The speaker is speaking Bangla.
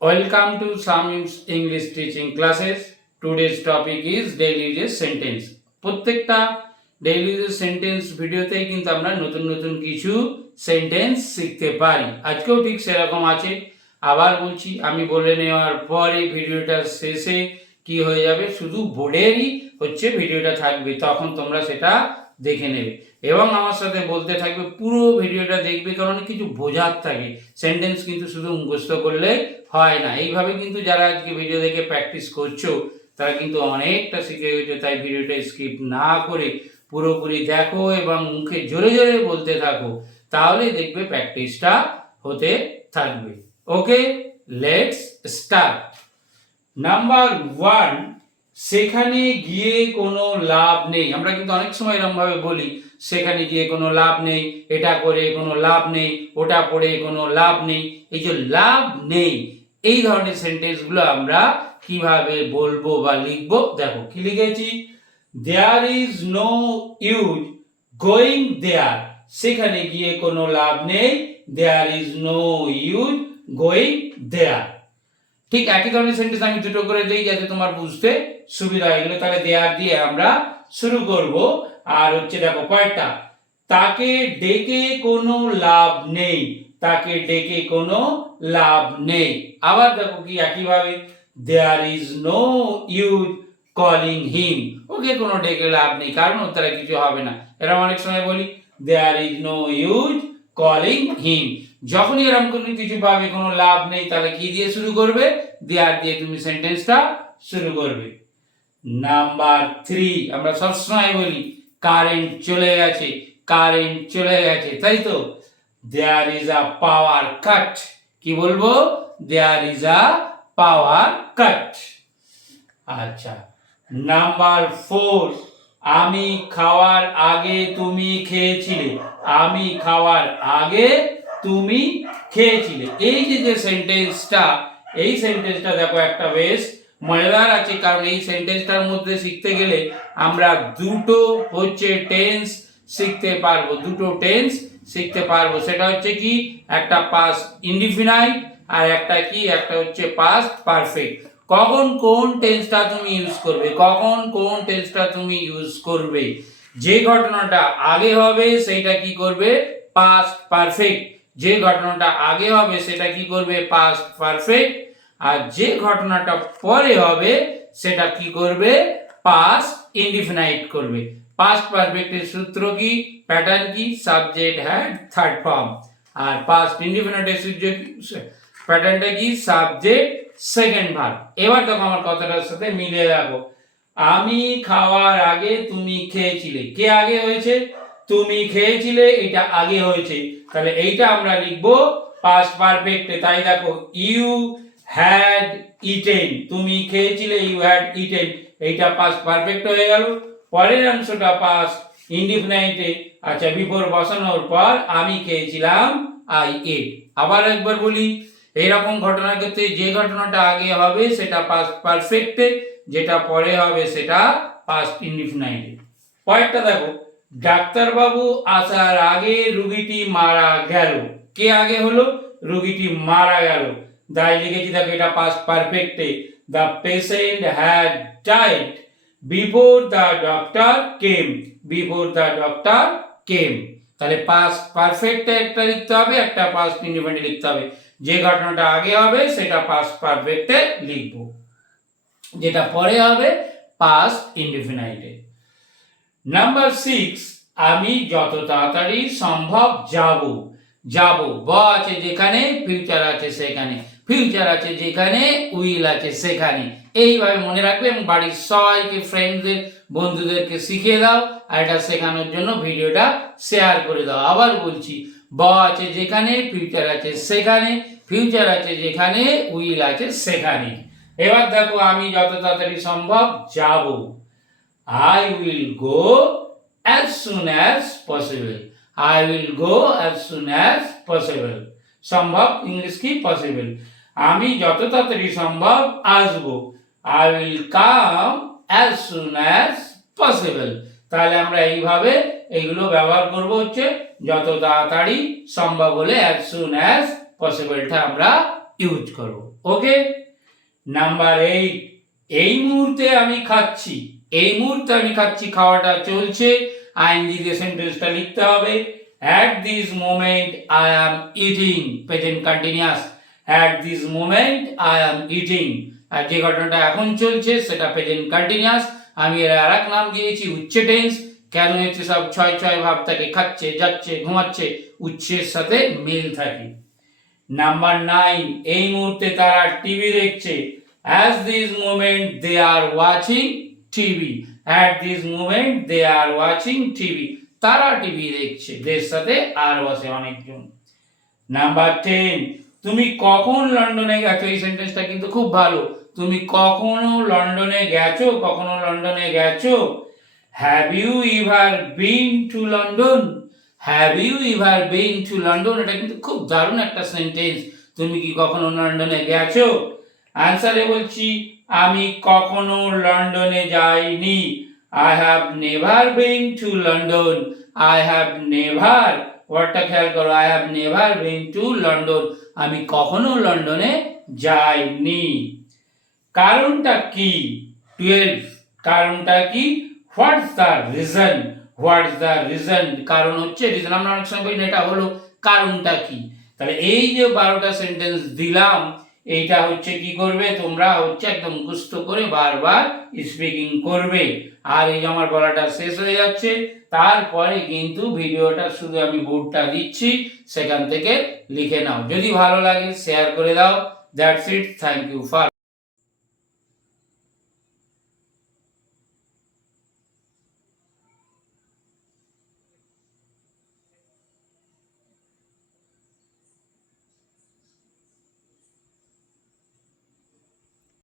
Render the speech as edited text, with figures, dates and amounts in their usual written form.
Welcome to Samim's English teaching classes. Today's topic is daily uses sentence. প্রত্যেকটা daily uses sentence ভিডিওতে কিন্তু আমরা নতুন নতুন কিছু সেন্টেন্স শিখতে পারি। আজকেও ঠিক সেরকম আছে। আবার বলছি, আমি বলে নেওয়ার পরে ভিডিওটার শেষে কি হয়ে যাবে, শুধু বোর্ডেরই ভিডিওটা থাকবে, তখন তোমরা সেটা দেখে নেবে এবং আমার সাথে বলতে থাকবে। পুরো ভিডিওটা দেখবে, কারণ কিছু বোঝার থাকে। সেন্টেন্স কিন্তু শুধু মুখস্থ করলে হয় না। এইভাবে কিন্তু যারা আজকে ভিডিও দেখে প্র্যাকটিস করছো তারা কিন্তু অনেকটা শিখে গেছো। তাই ভিডিওটা স্কিপ না করে পুরোপুরি দেখো এবং মুখে জোরে জোরে বলতে থাকো, তাহলে দেখবে প্র্যাকটিসটা হতে থাকবে। ওকে, লেটস স্টার্ট। নাম্বার 1, সেখানে গিয়ে কোনো লাভ নেই। আমরা কিন্তু অনেক সময় এরকম ভাবে বলি, সেখানে গিয়ে কোনো লাভ নেই, এটা করে কোনো লাভ নেই, ওটা পড়ে কোনো লাভ নেই। এই যে লাভ নেই, এই ধরনের সেন্টেন্সগুলো আমরা কিভাবে বলবো বা লিখবো, দেখো কি লিখেছি। There is no use going there. সেখানে গিয়ে কোনো লাভ নেই, there is no use going there. ঠিক একই ধরনের সেন্টেন্স আমি দুটো করে দিই যাতে তোমার বুঝতে সুবিধা হয়। এগুলো তাহলে দেয়ার দিয়ে আমরা শুরু করব। আর দেখো পরেরটা, তাকে ডেকে কোনো লাভ নেই, তাকে ডেকে কোনো লাভ নেই। আবার দেখো কি একইভাবে, there is no use calling him. Okay কোনো ডেকে লাভ নেই, কারণ ওর দ্বারা কিছু হবে না। এরকম অনেক সময় বলি, there is no use calling him. যখনই এরকম কোনো কিছু পাবে, কোনো লাভ নেই, তাহলে কি দিয়ে শুরু করবে, দেয়ার দিয়ে তুমি সেন্টেন্সটা শুরু করবে। নাম্বার 3, আমরা সবসময় বলি কারেন্ট চলে গেছে, কারেন্ট চলে গেছে, তাই তো। দেয়ার ইজ আ পাওয়ার কাট। কি বলবো, দেয়ার ইজ আ পাওয়ার কাট। আচ্ছা, নাম্বার 4, আমি খাওয়ার আগে তুমি খেয়েছিলে, আমি খাওয়ার আগে তুমি খেয়েছিলে। এই যে সেন্টেন্সটা, এই সেন্টেন্সটা দেখো একটা বেশ মজাদার আছে, কারণ এই সেন্টেন্সটার মধ্যে শিখতে গেলে আমরা দুটো টেন্স শিখতে পারবো, দুটো টেন্স শিখতে পারবো। সেটা হচ্ছে কি, একটা পাস্ট ইনডিফিনাইট আর একটা কি, একটা হচ্ছে পাস্ট পারফেক্ট। কখন কোন টেন্সটা তুমি ইউজ করবে, কখন কোন টেন্সটা তুমি ইউজ করবে। যে ঘটনাটা আগে হবে সেইটা কি করবে, পাস্ট পারফেক্ট। যে ঘটনাটা আগে হবে সেটা কি করবে, পাস্ট পারফেক্ট। আর যে ঘটনাটা পরে হবে সেটা কি করবে, পাস্ট ইনডিফিনাইট করবে। পাস্ট পারফেক্টের সূত্র কি, প্যাটার্ন কি, সাবজেক্ট হ্যাড থার্ড ফর্ম। আর পাস্ট ইনডিফিনাইটের সূত্র কি, প্যাটার্নটা কি, সাবজেক্ট সেকেন্ড ভার্ব। এবার দেখো আমার কথাটার সাথে মিলে রাখো। আমি খাওয়ার আগে তুমি খেয়েছিলে, কে আগে হয়েছে, তুমি খেয়েছিলে, এটা আগে হয়েছে, তাহলে এইটা আমরা লিখবো পাস্ট পারফেক্টে। তাই দেখো, ইউ হ্যাড ইটেন, তুমি খেয়েছিলে, ইউ হ্যাড ইটেন, এইটা পাস্ট পারফেক্ট হয়ে গেল। পরের অংশটা পাস্ট ইনডিফিনাইটে। আচ্ছা, বিফোর বসানোর পর আমি খেয়েছিলাম, আই এট। আবার একবার বলি, এইরকম ঘটনার ক্ষেত্রে যে ঘটনাটা আগে হবে সেটা পাস্ট পারফেক্টে, যেটা পরে হবে সেটা পাস্ট ইনডিফিনাইটে। পরেরটা দেখো, ডাক্তারবাবু আসার আগে রোগীটি মারা গেল। কে আগে হলো, রোগীটি মারা গেল, তাই লিখেছি দেখো এটা পাস্ট পারফেক্টে। The patient had died before the doctor came, before the doctor came. তাহলে পাস্ট পারফেক্টে একটা লিখতে হবে, একটা পাস্ট ইনডিফিনাইট লিখতে হবে। যে ঘটনাটা আগে হবে সেটা পাস্ট পারফেক্টে লিখবো, যেটা পরে হবে পাস্ট ইনডিফিনাইটে। নাম্বার 6, আমি যত তাড়াতাড়ি সম্ভব যাব। যাব, ব আছে যেখানে, ফিউচার আছে সেখানে, ফিউচার আছে যেখানে, উইল আছে সেখানে। এইভাবে মনে রাখবে এবং বাড়ির সবাইকে, ফ্রেন্ডদের, বন্ধুদেরকে শিখিয়ে দাও। আর এটা শেখানোর জন্য ভিডিওটা শেয়ার করে দাও। আবার বলছি, ব আছে যেখানে, ফিউচার আছে সেখানে, ফিউচার আছে যেখানে, উইল আছে সেখানে। এবার দেখো, আমি যত তাড়াতাড়ি সম্ভব যাব। I will go as soon as possible. I will go as soon as possible. সম্ভব ইংলিশ কি, পসিবল। আমি যত তাড়াতাড়ি সম্ভব আসবো। I will come as soon as possible. তাহলে আমরা এইভাবে এইগুলো ব্যবহার করব, যত তাড়াতাড়ি সম্ভব হলে as soon as পসিবলটা আমরা ইউজ করব। ওকে, নাম্বার 8, এই মুহূর্তে আমি খাচ্ছি। এই মুহূর্তে আমি খাচ্ছি, খাওয়াটা চলছে, আইএনজি দিয়ে সেন্টেন্সটা লিখতে হবে। at this moment I am eating, present continuous. at this moment I am eating, আর যে ঘটনাটা এখন চলছে সেটা প্রেজেন্ট কন্টিনিউয়াস। আমি এর আরেক নাম দিয়েছি উচ্চে টেন্স। কেন হচ্ছে সব ছয় ছয় ভাব থাকে, খাচ্ছে, যাচ্ছে, ঘুমাচ্ছে, উচ্চের সাথে মিল থাকে। নাম্বার 9, এই মুহূর্তে তারা টিভি দেখছে। at this moment they are watching TV, at this moment they are watching TV, তারা টিভি দেখছে, দের সাথে আর বসে অনেকজন। নাম্বার 10, তুমি কখন লন্ডনে গেছো, এই সেন্টেন্সটা কিন্তু খুব ভালো। তুমি কখনো লন্ডনে গেছো, কখনো লন্ডনে গেছো। Have you ever been to London, have you ever been to London, এটা কিন্তু খুব দারুণ একটা সেন্টেন্স। তুমি কি কখনো লন্ডনে গেছো? আনসারে বলছি, আমি কখনো লন্ডনে যাইনি। I have never been to London, I have never, ওয়ার্ডটা খেয়াল করো, I have never been to London, আমি কখনো লন্ডনে যাইনি। কারণটা কি? 12, কারণটা কি? What's the reason, what's the reason, কারণ হচ্ছে রিজন। আমরা অনেক সময় বলি না এটা হলো, কারণটা কি? তাহলে এই যে 12টা সেন্টেন্স দিলাম, এইটা হচ্ছে কি করবে তোমরা, হচ্ছে একদম মুখস্থ করে বারবার স্পিকিং করবে। আর এই যে আমার বলাটা শেষ হয়ে যাচ্ছে, তারপরে কিন্তু ভিডিওটা শুধু আমি বোর্ডটা দিচ্ছি, সেখান থেকে লিখে নাও। যদি ভালো লাগে শেয়ার করে দাও। That's it, thank you for